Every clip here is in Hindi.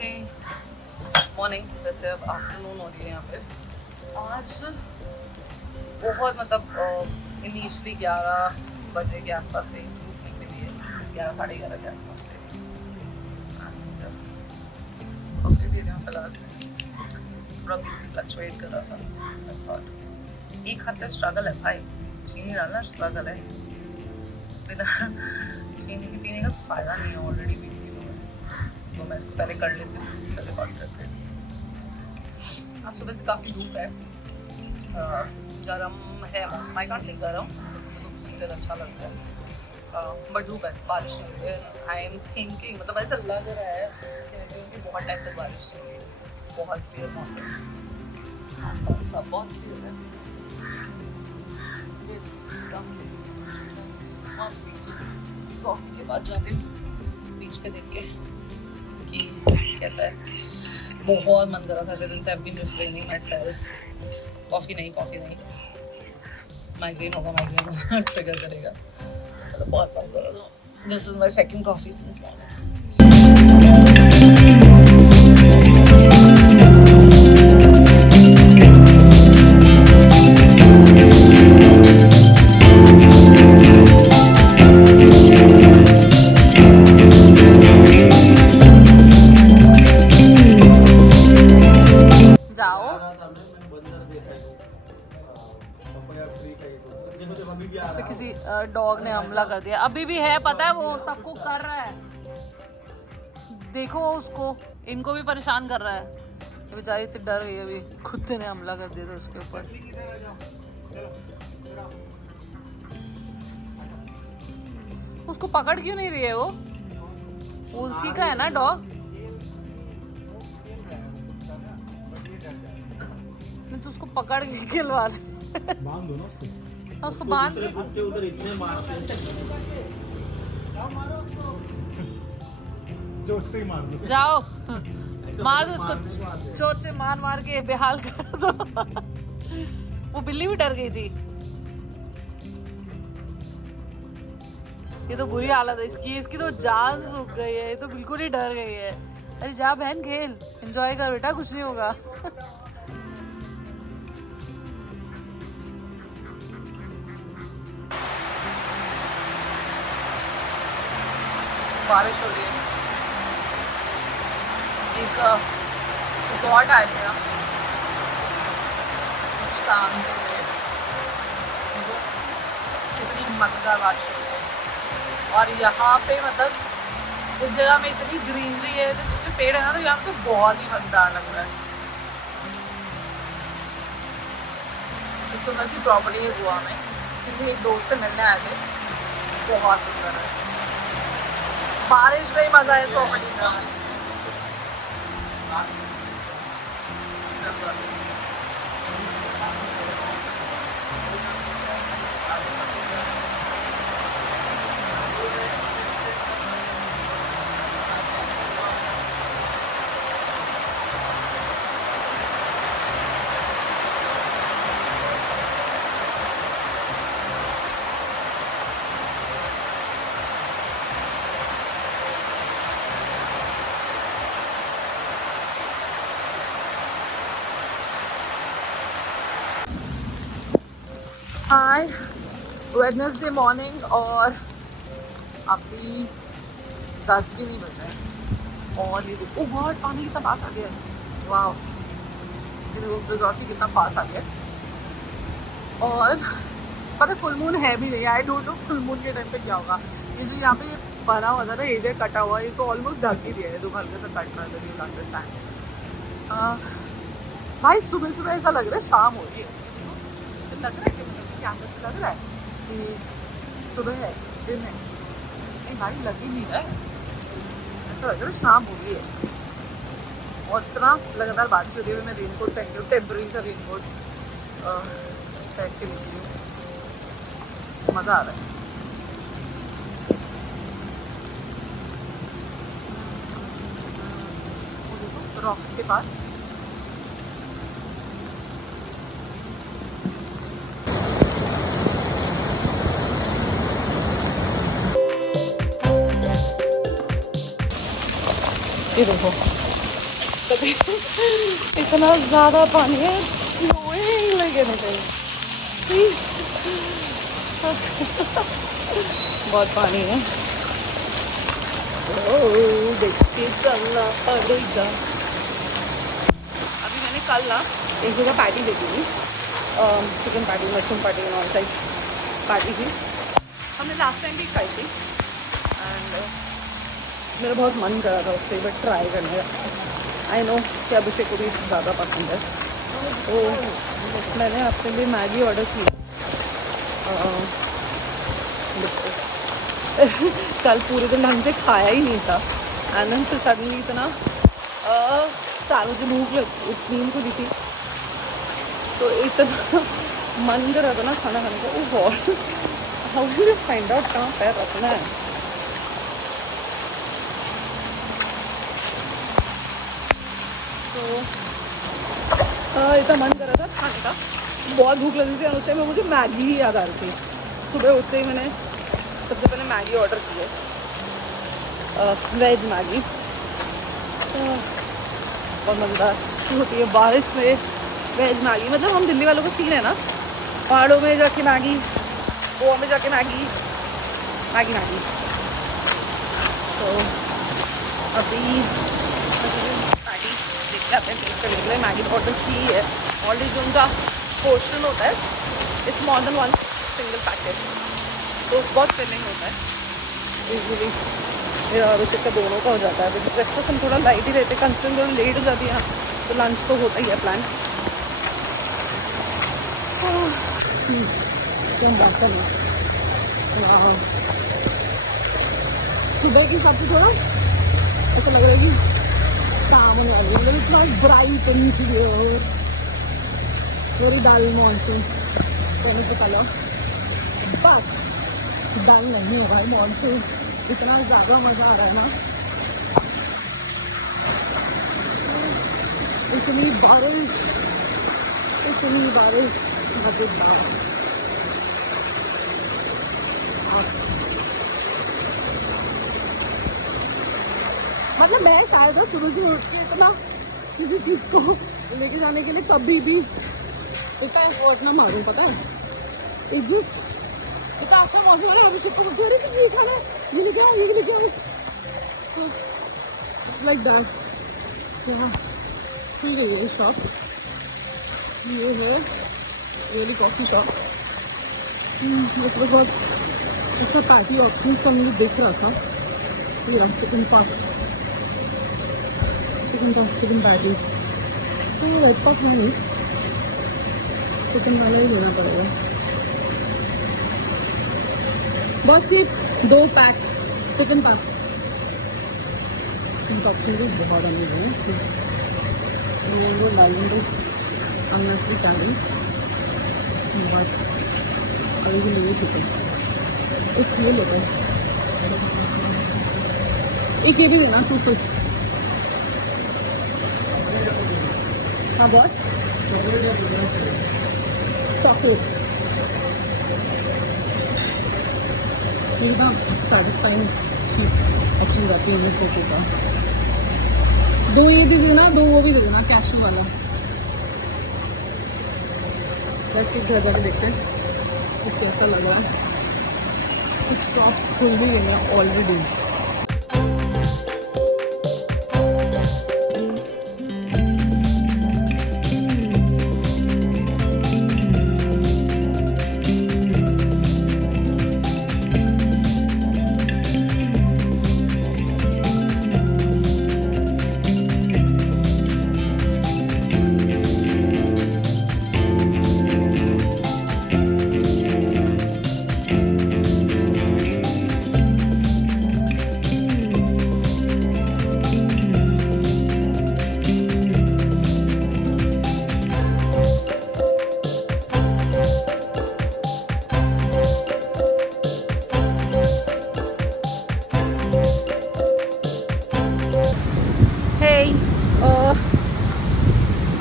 हे मॉर्निंग, वैसे अब आफ्टरनून हो रही है यहाँ पे। आज बहुत मतलब इनिशियली 11 बजे के आसपास से धूप निकली है, 11 साढ़े 11 के आसपास से। कॉफी पी रही हूँ फिलहाल, थोड़ा फ्लक्चुएट कर रहा था। एक हाथ से स्ट्रगल है भाई, चीनी डालना स्ट्रगल है, बिना चीनी के पीने का फायदा नहीं है। ऑलरेडी पी ली हूँ तो मैं इसको पहले कर लेती हूँ, फिर रिकॉर्ड करते हैं। आज सुबह से काफ़ी धूप है, गर्म है मौसम। आई कांट से गर्म, मुझे तो स्टिल अच्छा लगता है, बट धूप है, बारिश नहीं हुई है। आई एम थिंकिंग, मतलब ऐसा लग रहा है कि बहुत टाइम तक बारिश नहीं हुई। बहुत क्लियर मौसम, आसपास सब बहुत क्लियर है। कॉफी के बाद जाते हैं बीच पे देख के कि कैसा है। बहुत मन कर रहा था दिन से, I've been refraining myself। Coffee नहीं, माइग्रेन होगा ट्रिगर करेगा। बहुत मन कर रहा था। This is my second coffee since morning. इस पे किसी डॉग ने हमला कर दिया, अभी भी है, पता है, वो सबको कर रहा है। देखो उसको, इनको भी परेशान कर रहा है। ये बेचारी इतनी डर गई, अभी कुत्ते ने हमला कर दिया था उसके ऊपर। उसको पकड़ क्यों नहीं रही है वो उसी का है ना डॉग। नहीं तो उसको पकड़ के खिलवा बांध दो ना उसको बांध के उधर इतने मारते हैं, चोट से ही मार दो। जाओ मार दो उसको, चोट से मार के बेहाल कर दो। वो बिल्ली भी डर गई थी। ये तो बुरी हालत है इसकी तो जान सूख गई है, ये तो बिल्कुल ही डर गई है। अरे जा बहन, खेल, एंजॉय कर बेटा, कुछ नहीं होगा। बारिश हो रही है। एक रिजॉर्ट आए थे कुछ काम के लिए, देखो कितनी मजेदार बारिश हो रही है। और यहाँ पे मतलब इस जगह में इतनी ग्रीनरी है, इतने अच्छे पेड़ है ना, तो यहाँ पे तो बहुत ही मजेदार लग रहा है। एक सुंदर सी प्रॉपर्टी है गोवा में, किसी एक दोस्त से मिलने आए थे, बहुत सुंदर है। बारिश में ही मजा है प्रॉपर्टी का। हाय, वेडनेसडे मॉर्निंग और अभी 10 भी नहीं बजे और ये देखो, बहुत पानी कितना पास आ गया है। वाह, ये देखो रिजॉर्ट भी कितना पास आ गया है। और पता फुल मून है भी नहीं, I don't know full moon के टाइम पे क्या होगा। इसलिए यहाँ पे ये बना हुआ था ना, एरिया कटा हुआ, ये तो ऑलमोस्ट ढक ही दिया है, तो हल्के से कट कर दे, अंडरस्टैंड। भाई सुबह सुबह ऐसा लग रहा है शाम हो रही है, लग रहा है कि कैमरे से लग रहा है कि सुबह है, दिन है। नहीं भाई, लग ही नहीं रहा है, ऐसा लग रहा है शाम हो गई है। और इतना लगातार बारिश हो रही है, मैं रेनकोट पहन के, टेम्पररी का रेनकोट पहन के निकली हूँ। मज़ा आ रहा है। रॉक्स के पास ये देखो तभी इतना ज़्यादा पानी है, फ्लोइंग लाइक एनीथिंग। बहुत पानी है, देख के चलना पड़ेगा। अभी मैंने कल ना एक जगह पार्टी देखी थी, chicken party, mushroom party and all types party थी। हमने लास्ट टाइम भी खाई थी एंड मेरा बहुत मन कर रहा था उससे एक बार ट्राई करने का। आई नो कि अभिषेक को भी ज़्यादा पसंद है, तो मैंने अपने लिए मैगी ऑर्डर की। कल पूरे दिन ढंग से खाया ही नहीं था एंड देन फिर सडनली इतना 4 बजे भूख नींद को दी थी, तो इतना मन कर रहा था ना खाना खाने का। वो बहुत how do you find out कहाँ पैर रखना है। तो इतना मन कर रहा था खाने का, बहुत भूख लगी थी और उस टाइम में मुझे मैगी ही याद आ रही थी। सुबह उठते ही मैंने सबसे पहले मैगी ऑर्डर की है, वेज मैगी। बहुत मज़ेदार होती है बारिश में वेज मैगी। मतलब हम दिल्ली वालों का सीन है ना, पहाड़ों में जाके मैगी, गोवा में जाके मैगी मैगी मैगी। तो अभी मैगी देखते आते हैं, टेस्ट करने के लिए। मैगी ऑर्डर की है ऑलरेडी, जो उनका पोर्शन होता है it's more than 1 single packet, तो बहुत फिलिंग होता है। यूजुअली मेरा अभिषेक का दोनों का हो जाता है, बिकॉज ब्रेकफास्ट हम थोड़ा लाइट ही रहते हैं, कंसर्न थोड़ा लेट हो जाती है ना, तो लंच तो होता ही है प्लान। क्या मौसम है सुबह के हिसाब से, थोड़ा ऐसा लग रहा है कि शाम होने वाली है, मतलब इतना bright and very dull monsoon कहने को कलर, बट डल नहीं हो रहा है मानसून। इतना ज़्यादा मज़ा आ रहा है ना, इतनी बारिश मज़ेदार। मतलब मैं शायद शुरू से उठ के इतना किसी चीज़ को लेके जाने के लिए कभी भी इतना एफर्ट ना मारूं, पता है। इट जस्ट इतना अच्छा मौसम है, अभिषेक को बोलते हैं ये खाना ये लेके आओ, ये लेके आओ, इट्स लाइक दैट। यहाँ खुल गई है शॉप, ये है रियली कॉफ़ी शॉप। मतलब बहुत अच्छा पार्टी ऑप्शन तो मुझे दिख रहा था। ये चिकन पैटी, तो वेज पॉप नहीं, चिकन वाला ही लेना पड़ेगा। बस ये 2 पैक चिकन पैक। इनका ऑप्शन भी बहुत अमीर है, वो डालेंगे ऑनेस्टली कैंडी, बट अभी भी ले चिकन एक ये लेते हैं, एक ये भी लेना 2 फिश। हाँ बॉस, चॉकलेट एकदम सेटिस्फाइंग चीप ऑप्शन जाती है मुझे कोको का। 2 ये दे देना, 2 वो भी दे देना कैशू वाला। वैसे घर जाके देखते हैं कुछ कैसा लग रहा है। कुछ शॉप्स खुल भी गई हैं ऑलरेडी।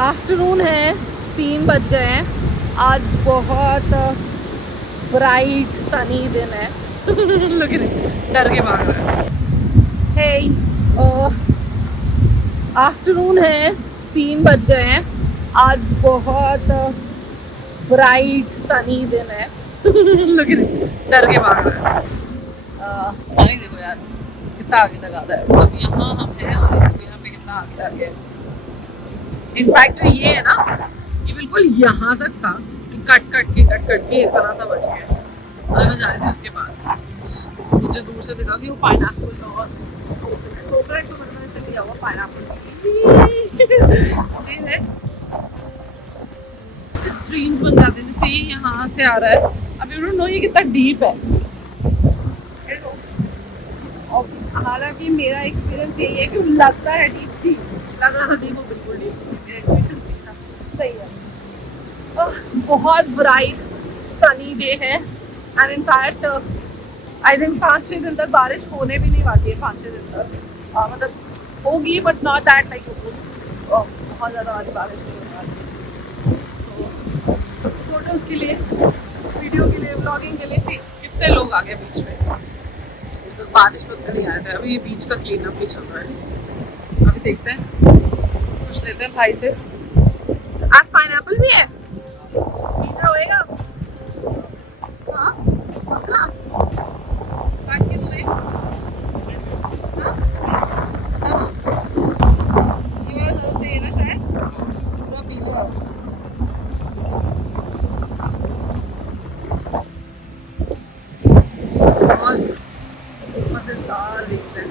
आफ्टरनून है, 3 बज गए हैं। आज बहुत ब्राइट सनी दिन है। डर के भाग रहा है। हे आफ्टरनून है, 3 बज गए हैं। आज बहुत ब्राइट सनी दिन है। Look at it, डर के भाग रहा है। पानी देखो यार कितना आगे तक आता है। मतलब यहाँ हम हैं और देखो यहाँ पे कितना आगे आगे है। इनफैक्ट ये है ना, ये बिल्कुल यहाँ तक था, कट कट के इतना सा बच गया। मैं जा रही थी उसके पास, मुझे दूर से दिखा कि वो पाइनएप्पल और कोकोनट तो मतलब ऐसे लिया हुआ पाइनएप्पल स्ट्रीम बन जाते हैं, जैसे ये यहाँ से आ रहा है। अब यू डोंट नो ये कितना डीप है। हालांकि मेरा एक्सपीरियंस यही है कि लगता है डीप सी, लग रहा था डीप, वो बिल्कुल डीप। मेरा एक्सपीरियंस था सही है। बहुत ब्राइट सनी डे है एंड इनफैक्ट आई थिंक 5-6 दिन तक बारिश होने भी नहीं वाली है। 5-6 दिन तक मतलब होगी बट नॉट दैट लाइक बहुत ज़्यादा वाली बारिश होने वाली है। सो फोटोज़ के लिए, वीडियो के लिए, व्लॉगिंग के लिए सी कितने लोग आ गए बीच में। तो बारिश वक्त नहीं आए थे। अभी ये बीच का क्लीन अप भी चल रहा है। अभी देखते हैं, कुछ लेते हैं भाई से। आज पाइनएप्पल भी है, मीठा होएगा। हाँ पक्का काट के दूँ एक? हाँ? ये वाला ज़्यादा सही है ना शायद, पूरा पी लो आप। बहुत मज़ेदार दिखते हैं।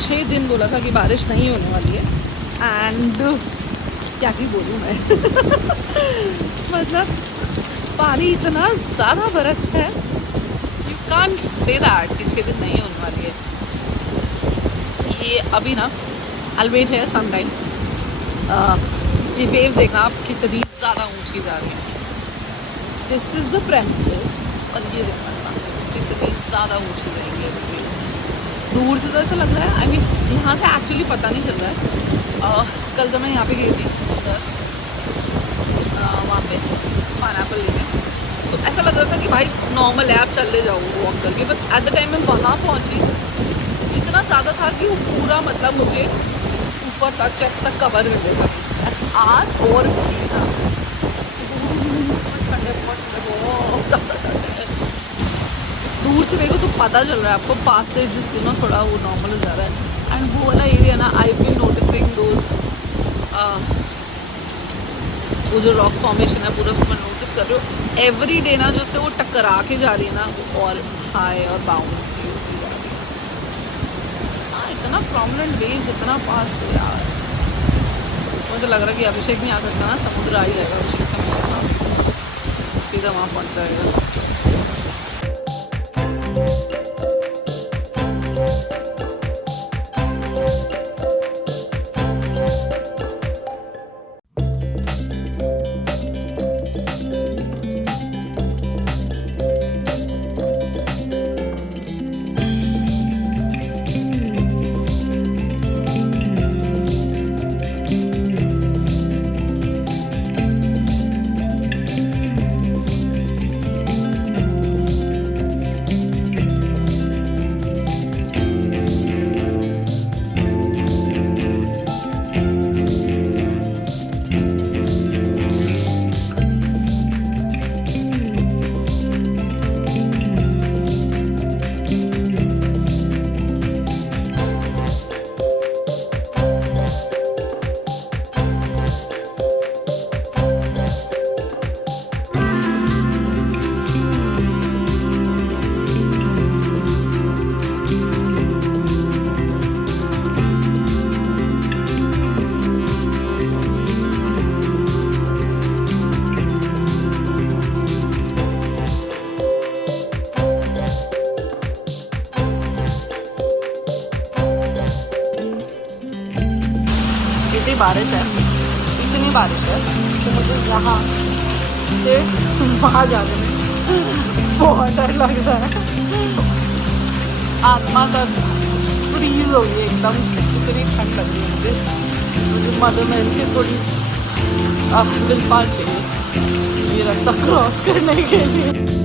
छः दिन बोला था कि बारिश नहीं होने वाली है एंड क्या ही बोलूँ मैं। मतलब पानी इतना ज़्यादा बरस है, यू कांट से दैट कि 6 दिन नहीं होने वाली है। ये अभी ना आई विल वेट है सम टाइम। ये वेव देखना आप कितनी ज़्यादा ऊंची जा रही है। दिस इज़ द प्रेमिसेस और ये देखना कितनी ज़्यादा ऊंची जाएंगी अभी। दूर से तो ऐसा लग रहा है, आई मीन यहाँ से एक्चुअली पता नहीं चल रहा है। कल जब मैं यहाँ पे गई थी उधर वहाँ पे पाइनएप्पल लेने, तो ऐसा लग रहा था कि भाई नॉर्मल है, आप चले जाओ वॉक करके। बट एट द टाइम मैं वहाँ पहुँची, इतना ज़्यादा था कि वो पूरा मतलब मुझे ऊपर तक चेस्ट तक कवर कर देगा। आज और दूर से देखो तो पता चल रहा है आपको, पास से जिस ना थोड़ा वो नॉर्मल हो जा रहा है। एंड वो वाला एरिया ना, आई बीन नोटिसिंग दोज वो जो रॉक फॉर्मेशन है पूरा उसको मैं नोटिस कर रही हूँ एवरी डे ना, जो से वो टकरा के जा रही है ना, वो और हाई और बाउंस होती जा रही है। हाँ, इतना प्रॉमिनेंट वेव, इतना फास्ट है यार। मुझे लग रहा है कि अभिषेक नहीं आ सकता ना, समुद्र आ ही जाएगा अभिषेक से मिलना, सीधा वहाँ पहुँच जाएगा। बारिश है, इतनी बारिश है तो मुझे यहाँ से वहाँ जाने में बहुत डर लग रहा है। आत्मा तक फ्रीज हो गई एकदम, इतनी ठंड लग रही है मुझे। मदर मेरी से थोड़ी विल पावर चाहिए ये रास्ता क्रॉस करने के लिए।